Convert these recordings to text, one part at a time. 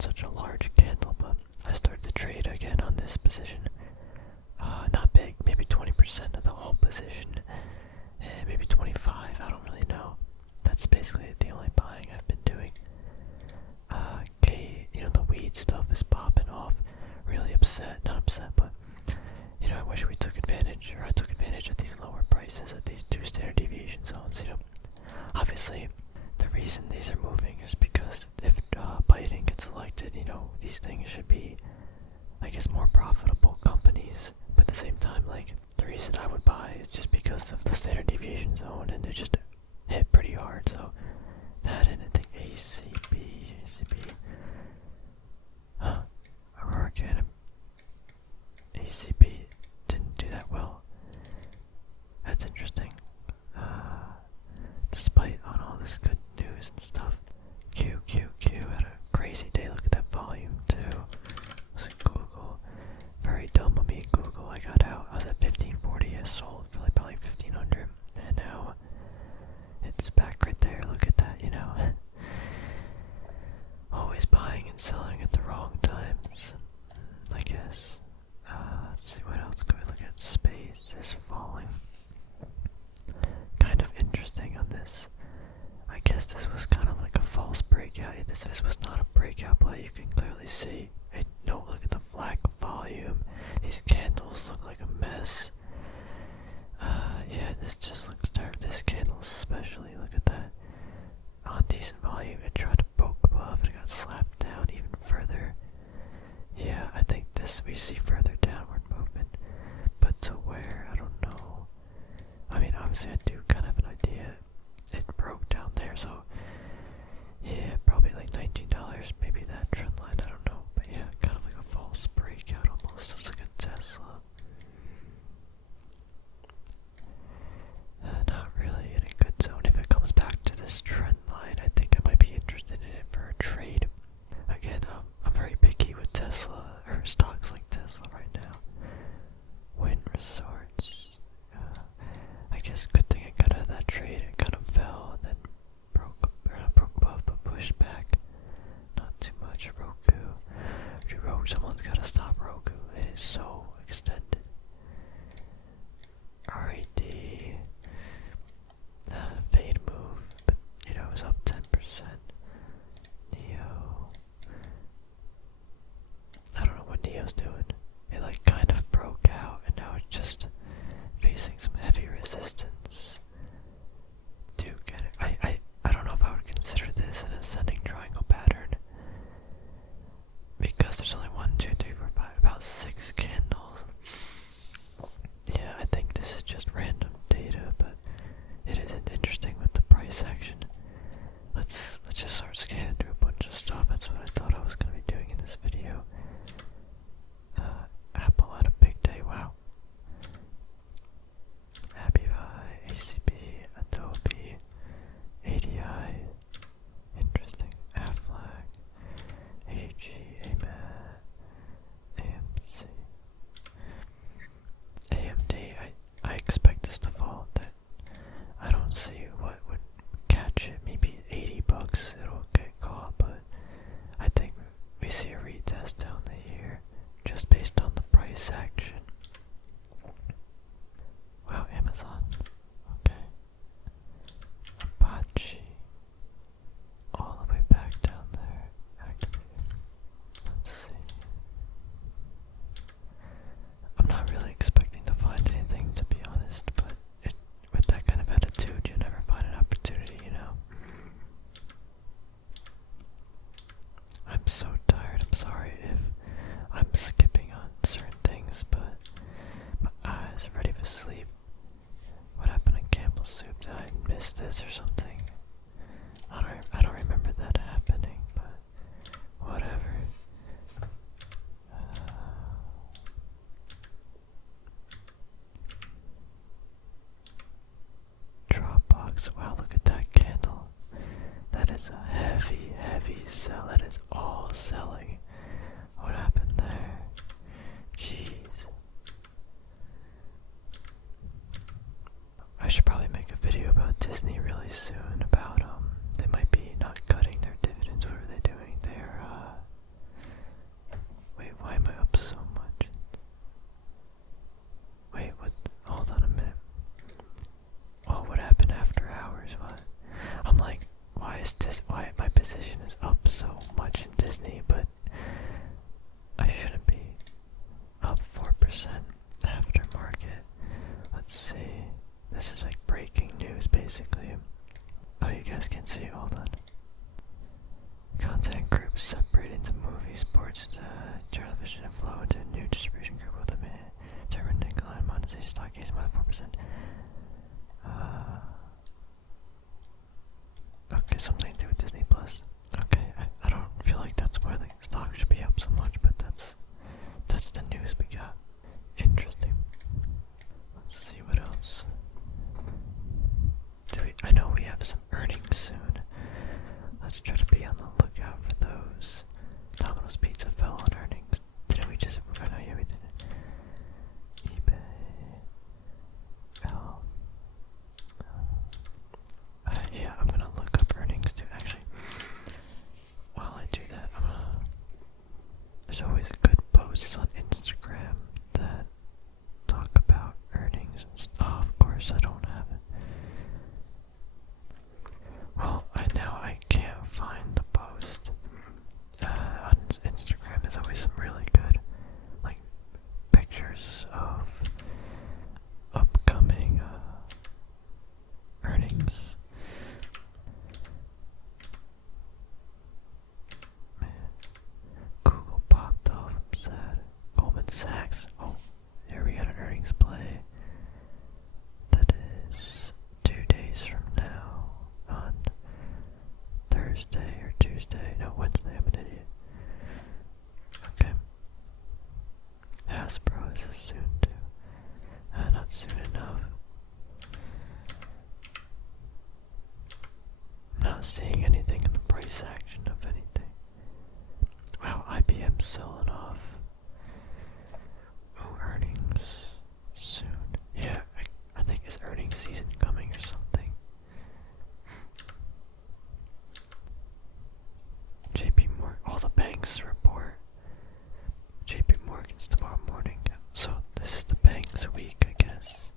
such a large candle, but I started to trade again on this position. Not big, maybe 20% of the whole position, and maybe 25, I don't really know. That's basically the only buying I've been doing. The weed stuff is popping off. Really upset, not upset, but I wish we took advantage, or I took advantage of these lower prices at these 2 standard deviation zones. Obviously, the reason these are moving is because if Biden gets elected, these things should be, I guess, more profitable companies. But at the same time, like, the reason I would buy is just because of the standard deviation zone, and it just hit pretty hard. So that, and I think ACB, Aurora Canada, ACB didn't do that well. That's interesting. Despite on all this good news and stuff, QQQ had a crazy day. Look at that volume too. Was it Google? Very dumb of me, Google. I got out. I was at 1540. I sold for like probably 1500, and now it's back right there. Look at that. Always buying and selling at the wrong times, I guess. Let's see what else. Can we look at? Space is falling. Kind of interesting on this. I guess this was kind of like a false breakout. This was not a breakout play. You can clearly see. No, look at the flat volume. These candles look like a mess. Yeah, this just looks terrible. This candle especially, look at that. On decent volume, it tried to poke above, and it got slapped down even further. Yeah, I think we see further downward movement, but to where, I don't know. I mean, obviously I do kind of have an idea. It broke down there, so yeah, probably like $19, maybe that trend line, I don't know. But yeah, kind of like a false breakout almost. It's like a Tesla. Not really in a good zone. If it comes back to this trend line, I think I might be interested in it for a trade. Again, I'm very picky with Tesla, or stocks like Tesla right now. Wind resorts. I guess good thing I got out of that trade. It kind of fell and then broke above but pushed back. Not too much. Roku. Someone's got to stop Roku. It is so extended. RAD. Fade move, but it was up 10%. Neo. I don't know what Neo's doing. It like kind of broke out, and now it's just facing some heavy resistance. Do get it? I don't know if I would consider this an ascending triangle pattern, because there's only 1, 2, 3, 4, 5, about 6 candles. Yeah, I think this is just random data, but it isn't interesting with the price action. Let's just start scanning through a bunch of stuff. That's what I thought I was going to be doing in this video. Apple had a big day. Wow. Abivai, ACB, Adobe, ADI. Interesting. Aflac, AG, AMAT, AMC. AMD, I expect this to fall. I don't see what would catch it. Maybe $80 it'll get caught, but I think we see a retest down here just based on the price action. Wow, Amazon. Okay. Apache. All the way back down there. Activated. Let's see. I'm not really expecting to find anything, to be honest, but with that kind of attitude, you never find an opportunity, I'm so tired. I'm sorry if I'm skipping on certain things, but my eyes are ready for sleep. What happened in Campbell's Soup? Did I miss this or something? I don't remember that happening, but whatever. Dropbox. Wow, look at that candle. That is a heavy, heavy sell. That is all selling. What happened there? Jeez. I should probably make a video about Disney really soon. About they might be not cutting their dividends. What are they doing? why my position is up so much in Disney, but I shouldn't be. Up 4% aftermarket. Let's see. This is like breaking news basically. Oh, you guys can see, hold on. Content groups separate into movie, sports, television, and flow into a new distribution group with a determined decline monetization stock gains more than 4%. Okay, something to do with Disney Plus. Okay, I don't feel like that's why the stock should be up so much, but that's the news we got. Interesting. Let's see what else. I know we have some earnings soon. Let's try to be on the lookout for those. Domino's Pizza fell on earnings. Didn't we just? Oh, no, yeah, we didn't. eBay. Oh. Yeah, I'm gonna look up earnings too. Actually, while I do that, there's always good posts on Instagram that talk about earnings and stuff. Oh, of course, I don't have it. Well, I can't find the post. On Instagram is always some really good, like, pictures of upcoming earnings. Man, Google popped off. I'm sad. Goldman Sachs. Oh, here we got an earnings play. That is 2 days from now on Thursday or Tuesday. No, Wednesday. I'm an idiot. Okay. Hasbro is soon too. Not soon enough. I'm not seeing anything in the price action of anything. Wow, IBM's selling off. Oh, earnings soon. Yeah, I think it's earnings season coming or something. JP Morgan, all the banks report. JP Morgan's tomorrow morning. So this is the banks week, I guess.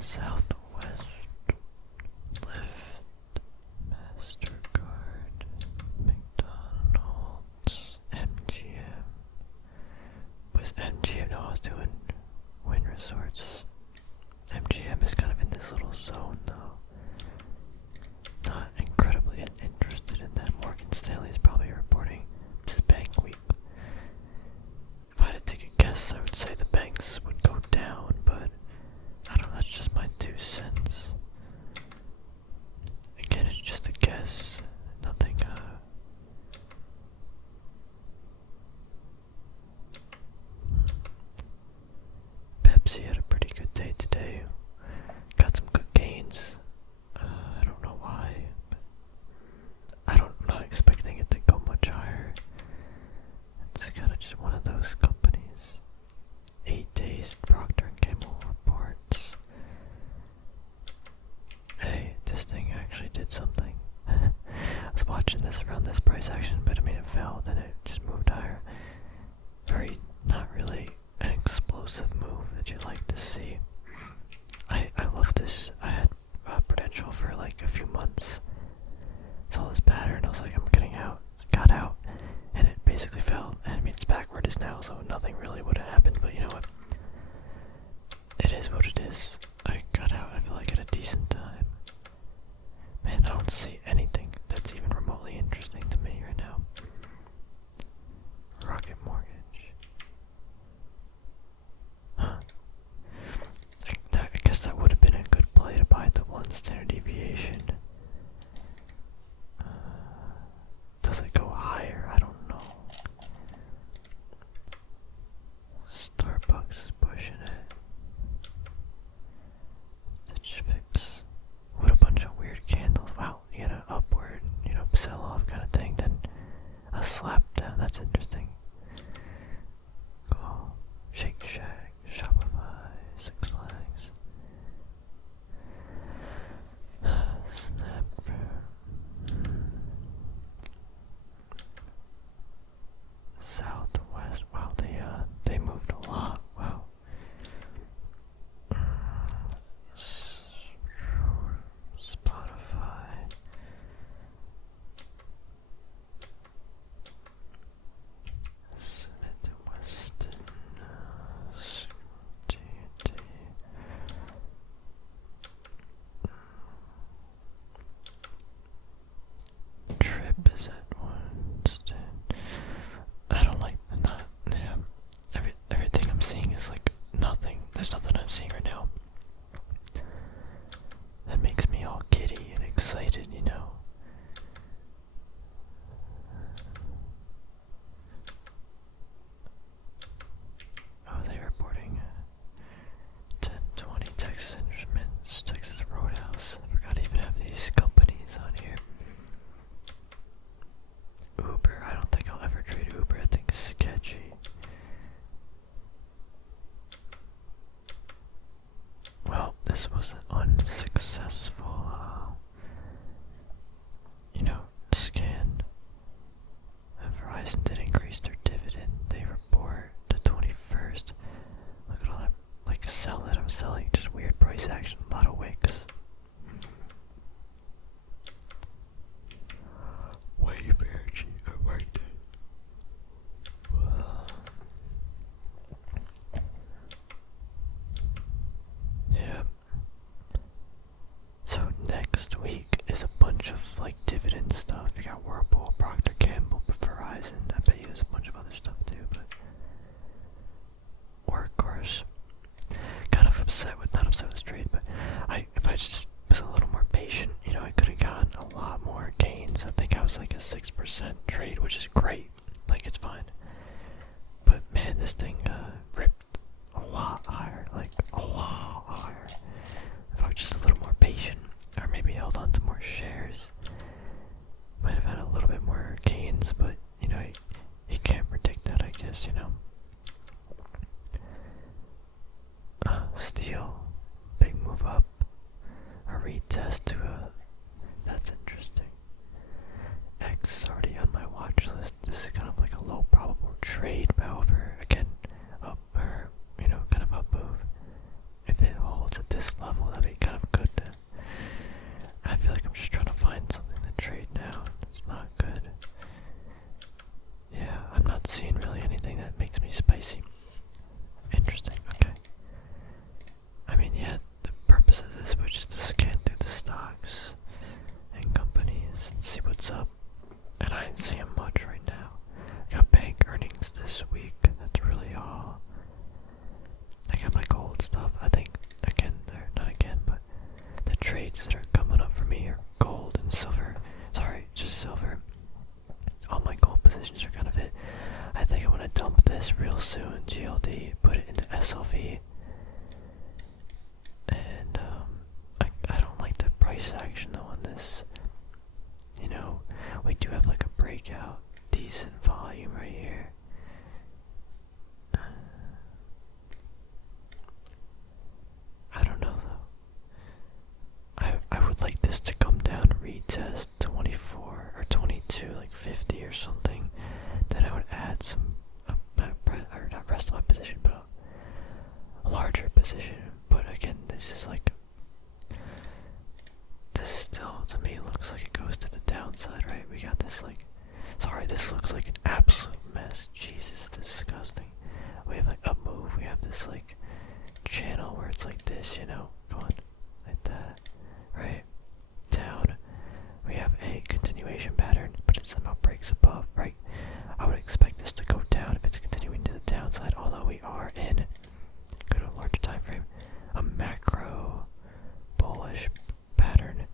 Southwest, Lyft, MasterCard, McDonald's, MGM. Was MGM? No, I was doing Wynn Resorts. MGM is kind of in this little zone though. Not incredibly interested in that. Morgan Stanley is probably reporting this bank week. If I had to take a guess, I would say the banks would go down, but I don't know, that's just my 2 cents. Again, it's just a guess. Nothing, Pepsi had a pretty good day today. Got some good gains. I don't know why, but I'm not expecting it to go much higher. It's kind of just one of those companies. 8 days Procter & Gamble reports. Hey, this thing actually did something. I was watching this around this price action, but I mean it fell, then it just moved higher. Very, not really an explosive move that you'd like to see. I love this. I had Prudential for like a few months. Saw this pattern, I was like, I'm getting out. Got out, and it basically fell. And I mean, it's back where it is now, so nothing really would have happened, but you know what? It is what it is. I got out, I feel like, at a decent time. Man, I don't see anything that's even remotely interesting to me right now. Rocket Mortgage. Huh. I guess that would have been a good play to buy the 1 standard deviation. Does it go higher? I don't know. Starbucks is pushing it. Stitch Fix. What a bunch of weird candles. Wow, you get an upward, sell off kind of thing, then a slap down. That's interesting. Cool. Shake Shack, Shopify, Six Flags. Snap. trade, which is great. Like, it's fine. But man, this thing ripped a lot higher, like a lot higher. If I was just a little more patient, or maybe held on to more shares, might have had a little bit more gains. But you know, you can't predict that, I guess. You know. Steel, big move up, a retest to a. That's interesting. X is already on my watch list. This is kind of like a low probable trade, however, again, up or kind of up move. If it holds at this level, that'd be kind of good. I feel like I'm just trying to find something to trade now. It's not good. Yeah, I'm not seeing really anything that makes me spicy. Interesting. Okay. I mean, yeah, the purpose of this was just to scan through the stocks and companies and see what's up. And I ain't seeing much right now. I got bank earnings this week. That's really all. I got my gold stuff. I think, again, they're not again, but the trades that are coming up for me are gold and silver. Sorry, just silver. All my gold positions are kind of it. I think I want to dump this real soon. GLD, put it into SLV. And I don't like the price action though on this. You know, we do have like a breakout, decent volume right here. I don't know though. I would like this to come down, retest 24 or 22, like 50 or something. Then I would add some, or not rest of my position, but a larger position. But again, this is like, this still to me looks like it goes to the downside, right? We got this like, sorry, this looks like an absolute mess. Jesus, disgusting. We have like a move, we have this like channel where it's like this, going like that, right? Down. We have a continuation pattern, but it somehow breaks above, right? I would expect this to go down if it's continuing to the downside, although we are in, go to a larger time frame, a macro bullish pattern.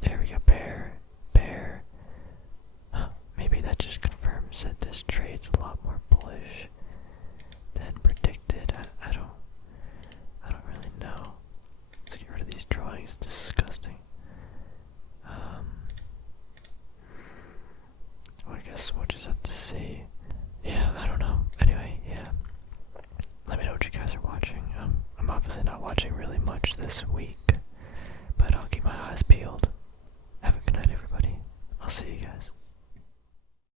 There we go, bear. Maybe that just confirms that this trade's a lot more bullish than predicted. I don't really know. Let's get rid of these drawings. Disgusting. Well, I guess we'll just have to see. Yeah, I don't know. Anyway, yeah. Let me know what you guys are watching. I'm obviously not watching really much this week.